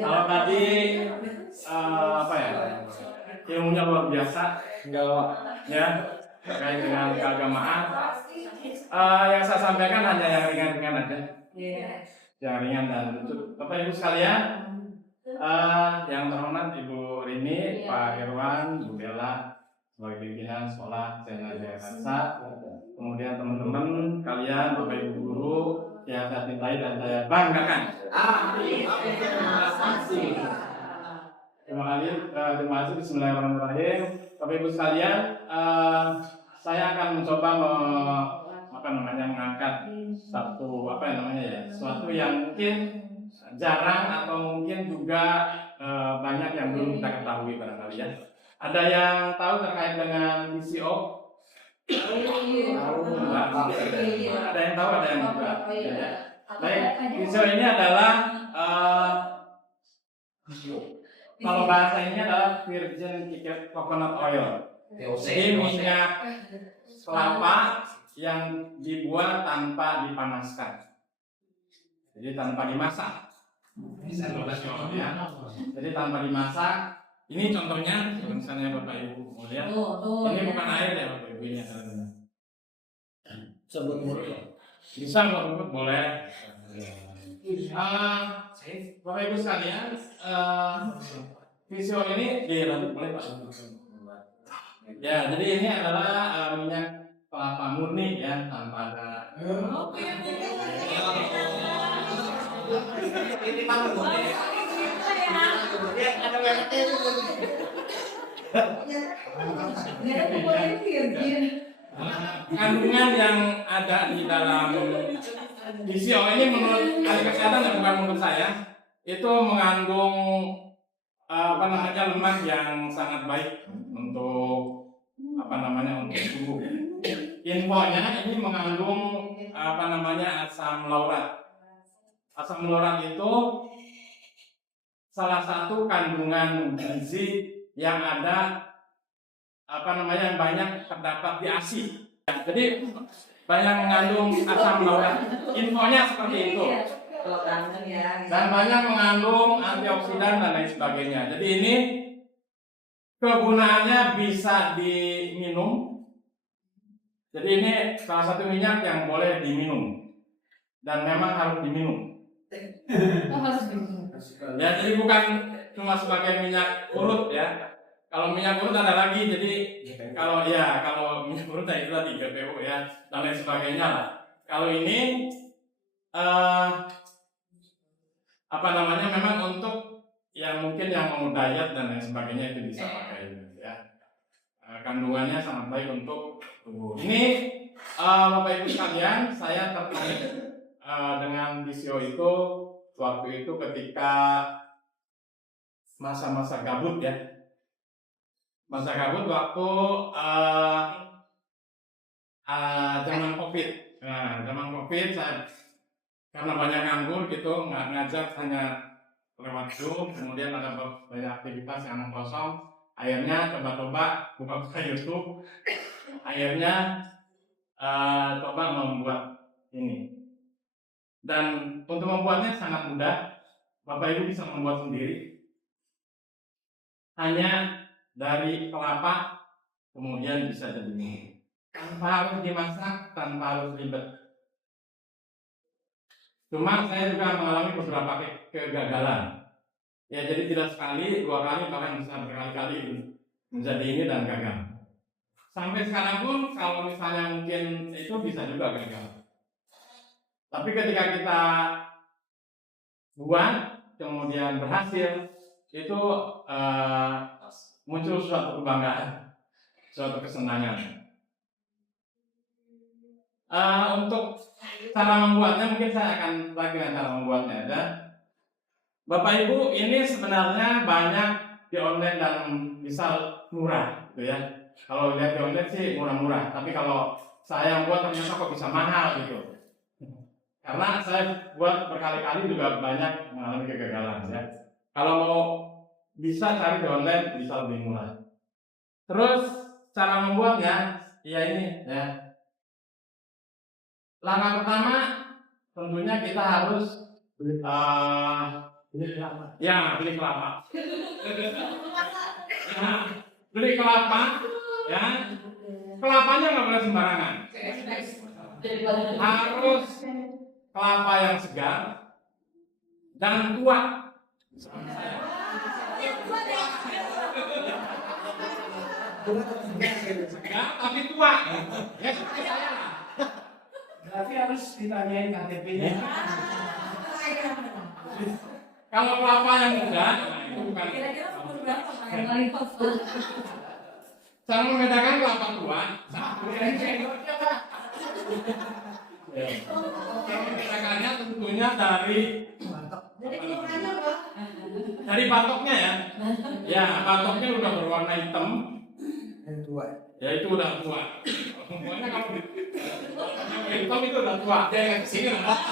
Kalau tadi apa ya? Ilmunya luar biasa, ya terkait dengan keagamaan. Yang saya sampaikan hanya yang ringan-ringan aja, yang ringan dan lucu. Bapak Ibu sekalian, yang terhormat Ibu Rini, Pak Irwan, Bu Bella, sebagai pimpinan sekolah Sena Jaya Rasa, kemudian teman-teman kalian, Bapak Ibu guru yang saya cintai dan saya banggakan. Terima kasih. Bismillahirrahmanirrahim. Bapak Ibu sekalian, saya akan mencoba mengangkat sesuatu yang mungkin jarang atau mungkin juga banyak yang belum kita ketahui barangkali ya. Ada yang tahu terkait dengan PCO? Ada yang tahu, ada yang enggak. Baik, PCO ini adalah kalau bahasa ini adalah virgin coconut oil. Jadi minyak kelapa yang dibuat tanpa dipanaskan. Jadi tanpa dimasak. Jadi tanpa dimasak. Ini contohnya, misalnya Bapak Ibu mau lihat. Ini bukan air ya Bapak Ibu, ini adalah. Sebut mulut ya. Bisa Bapak Ibu boleh. Bapak Ibu sekalian, PCO ini boleh Pak. Ya, jadi ini adalah minyak kelapa murni ya, tanpa ada. Ini kandungan yang ada di dalam PCO ini menurut ahli kesehatan dan bukan menurut saya, itu mengandung lemak yang sangat baik untuk untuk tubuh. Infonya ini mengandung asam laurat. Asam laurat itu salah satu kandungan gizi yang ada yang banyak terdapat di ASI. Jadi banyak mengandung asam laurat. Infonya seperti itu. Dan banyak mengandung antioksidan dan lain sebagainya. Jadi ini kegunaannya bisa diminum. Jadi ini salah satu minyak yang boleh diminum dan memang harus diminum. Ya, jadi bukan cuma sebagai minyak urut ya. Kalau minyak urut ada lagi. Jadi kalau minyak urut itu tadi GPU ya dan lain sebagainya lah. Kalau ini memang untuk yang mungkin yang mau diet dan lain sebagainya itu bisa pakai ya. Kandungannya sangat baik untuk tubuh. Ini Bapak Ibu sekalian, saya tertarik dengan PCO itu waktu itu ketika masa-masa gabut ya. Masa gabut waktu zaman Covid. Nah, zaman Covid saya karena banyak nganggur gitu, ngajar hanya lewat Zoom, kemudian ada banyak aktivitas yang kosong. Akhirnya coba-coba buka YouTube. Akhirnya coba membuat ini. Dan untuk membuatnya sangat mudah. Bapak Ibu bisa membuat sendiri. Hanya dari kelapa, kemudian bisa jadi mie. Tanpa harus dimasak, tanpa harus ribet. Cuma saya juga mengalami beberapa kegagalan. Ya, jadi tidak sekali, 2 kali, bahkan bisa berkali-kali menjadi ini dan gagal. Sampai sekarang pun kalau misalnya mungkin itu bisa juga gagal. Tapi ketika kita buat kemudian berhasil, itu muncul suatu kebanggaan, suatu kesenangan. Untuk cara membuatnya mungkin saya akan lagi dengan cara membuatnya ya. Bapak Ibu, ini sebenarnya banyak di online dan bisa murah gitu ya. Kalau lihat di online sih murah-murah, tapi kalau saya buat ternyata kok bisa mahal gitu. Karena saya buat berkali-kali juga banyak mengalami kegagalan ya. Kalau mau bisa cari di online bisa lebih murah. Terus cara membuatnya ya ini ya. Langkah pertama tentunya kita harus Ya, beli kelapa. Ya, beli kelapa, ya. Kelapanya nggak boleh sembarangan. Harus kelapa yang segar dan tua. Segar tapi tua. Ya, seperti saya. Berarti harus ditanyain KTP-nya. Kalau kelapa yang muda, nah itu bukan. Cara membedakan kelapa tua, cara membedakannya tentunya dari batoknya ya. Ya, batoknya udah berwarna hitam. Ya itu udah tua. Pokoknya kalau hitam itu udah tua. Dia yang kesini lah.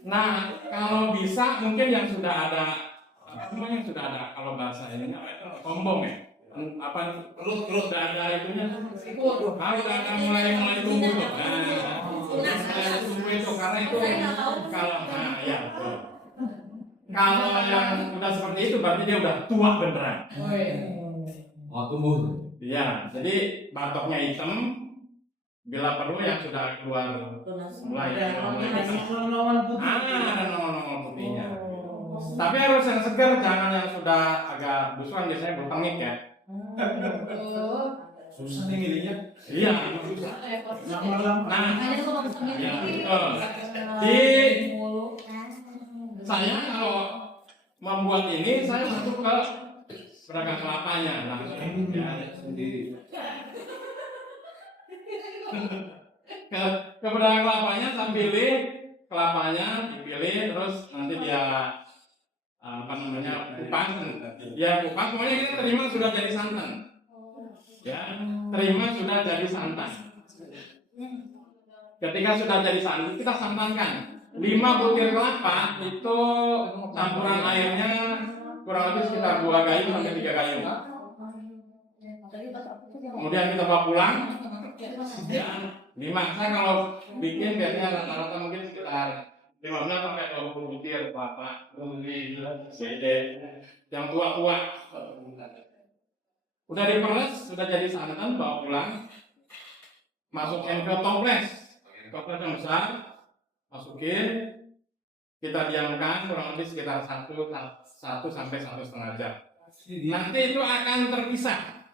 Nah, kalau bisa mungkin yang sudah ada, yang sudah ada kalau bahasa ini apa itu kombong ya, apa kerut sudah ada itunya, udah ada mulai tumbuh tuh. Mulai tumbuh itu karena itu kalau ya betul. Kalau yang udah seperti itu berarti dia udah tua beneran. Oh tumbuh. Iya, jadi batoknya hitam. Bila perlu yang sudah keluar mulai nongol putih. ada nongol putihnya. Tapi harus yang segar, jangan yang sudah agak busuk, biasanya bertengik ya. Susah nih milihnya. Iya, susah. Nah, ya betul. Di saya kalau membuat ini saya masuk ke pedagang kelapanya langsung ya sendiri. ke pedagang kelapanya saya pilih kelapanya, dipilih terus nanti dia apa namanya kupas, ya kupas semuanya kita terima sudah jadi santan, ya terima sudah jadi santan. Ketika sudah jadi santan kita santankan 5 butir kelapa itu campuran airnya kurang lebih sekitar 2 gayung sampai 3 gayung. Kemudian kita bawa pulang. Ya, 5. Saya kalau bikin biasanya rata-rata mungkin sekitar 15 sampai 20 butir kelapa. Yang tua-tua. Udah diperes, sudah jadi santan, bawa pulang. Masukin ke toples. Toples yang besar. Masukin. Kita diamkan kurang lebih sekitar 1 sampai 1,5 jam. Nanti itu akan terpisah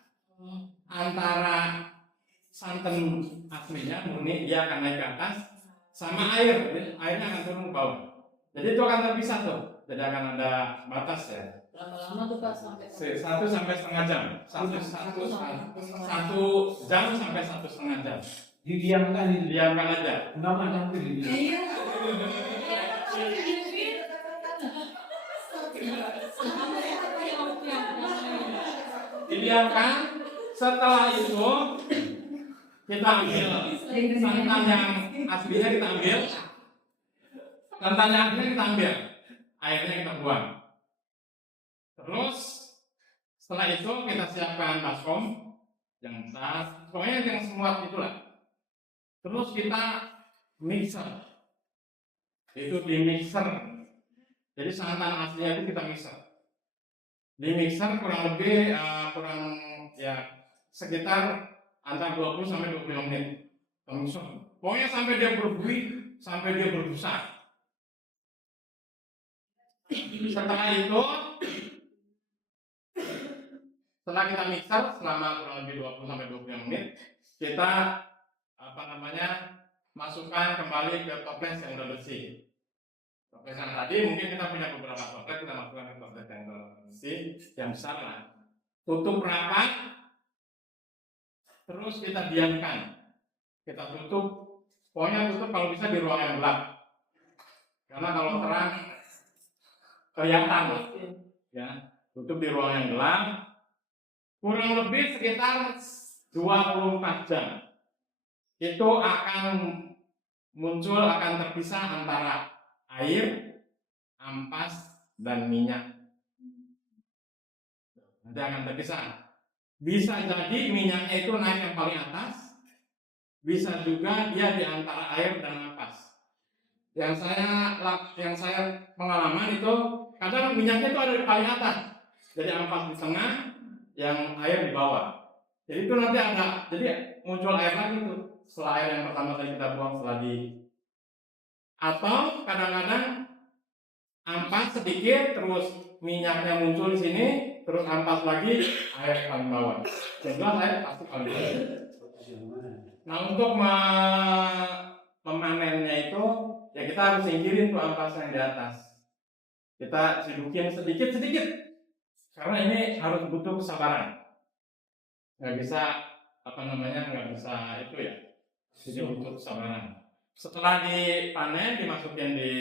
antara santan aslinya murni, dia akan naik ke atas sama air, airnya akan turun ke bawah. Jadi itu akan terpisah tuh, jadi akan ada batas ya. Lama-lama tuh Pak sampai 1 sampai 1,5 jam, 1 jam sampai 1,5 jam. Didiamkan aja. Enggak macam itu. Didiamkan. Setelah itu kita ambil santan yang aslinya, kita ambil santan yang aslinya, kita ambil airnya, kita buang. Terus setelah itu kita siapkan baskom yang besar, pokoknya yang semua itulah. Terus kita mixer, itu di mixer. Jadi santan aslinya itu kita mixer. Di mixer kurang lebih ya sekitar antara 20 sampai 25 menit. Pokoknya sampai dia berbuih, sampai dia berbusa. Setelah itu, setelah kita mixer selama kurang lebih 20 sampai 25 menit, kita masukkan kembali ke toples yang udah bersih. Toples yang tadi mungkin kita punya beberapa toples, kita masukkan ke toples yang bersih, yang besar lah. Tutup rapat. Terus kita diamkan, kita tutup, pokoknya tutup kalau bisa di ruang yang gelap, karena kalau terang kelihatan, ya. Tutup di ruang yang gelap, kurang lebih sekitar 24 jam, itu akan muncul, akan terpisah antara air, ampas, dan minyak. Nanti akan terpisah. Bisa jadi minyaknya itu naik yang paling atas, bisa juga dia di antara air dan ampas. yang saya pengalaman itu kadang minyaknya itu ada di paling atas, jadi ampas di tengah, yang air di bawah. Jadi itu nanti jadi muncul air lagi tuh setelah air yang pertama tadi kita buang lagi. Atau kadang-kadang ampas sedikit, terus minyaknya muncul di sini, terus ampas lagi, air paling bawah. Jelas air pasti paling bawah. Nah untuk memanennya itu, ya kita harus singkirin tuh ampas yang di atas. Kita sidukin sedikit-sedikit, karena ini harus butuh kesabaran. Nggak bisa nggak bisa itu ya. Jadi butuh kesabaran. Setelah dipanen, dimasukin di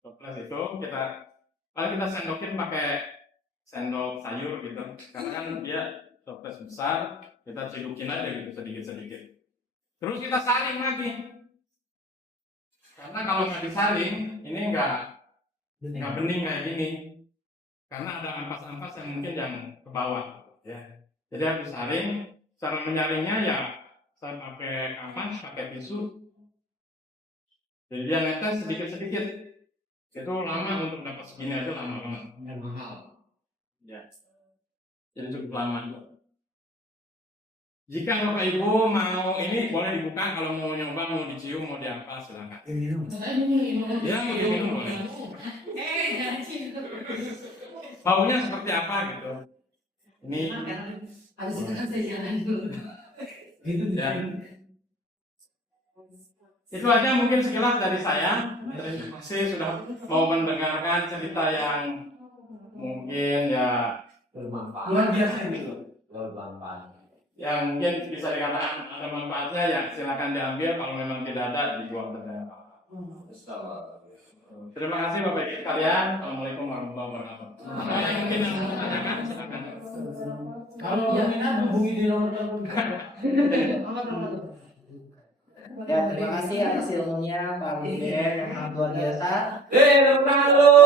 toples itu, kita sendokin pakai sendok sayur gitu, karena kan dia toples besar, kita celukin aja gitu sedikit-sedikit. Terus kita saring lagi, karena kalau nggak disaring, ini nggak bening kayak gini, karena ada ampas-ampas yang mungkin yang ke bawah, ya. Jadi harus disaring. Cara menyaringnya ya saya pakai pakai tisu. Jadi dia netes sedikit-sedikit. Itu lama untuk dapat segini aja, lama banget. Mahal. Ya. Jadi cukup lama. Jika Bapak Ibu mau ini boleh dibuka, kalau mau nyoba, mau dicium, mau diapa silakan. Ya, mau diminum boleh. Baunya seperti apa gitu? Ini Habis itu kan saya jalan dulu. Gitu ya. Itu aja mungkin sekilas dari saya. Terima kasih sudah mau mendengarkan cerita yang mungkin ya bermanfaat. Luar biasa ini loh. Bermanfaat. Yang mungkin bisa dikatakan ada manfaatnya, ya silakan diambil. Kalau memang tidak ada, dibuang saja. Terima kasih Bapak Ibu sekalian. Assalamualaikum warahmatullahi wabarakatuh. Yang mungkin mau tanyakan silakan. Kalau minat hubungi di nomor telepon. Ya, terima kasih atas ilmunya Pak Biden yang sangat luar biasa. Lalu.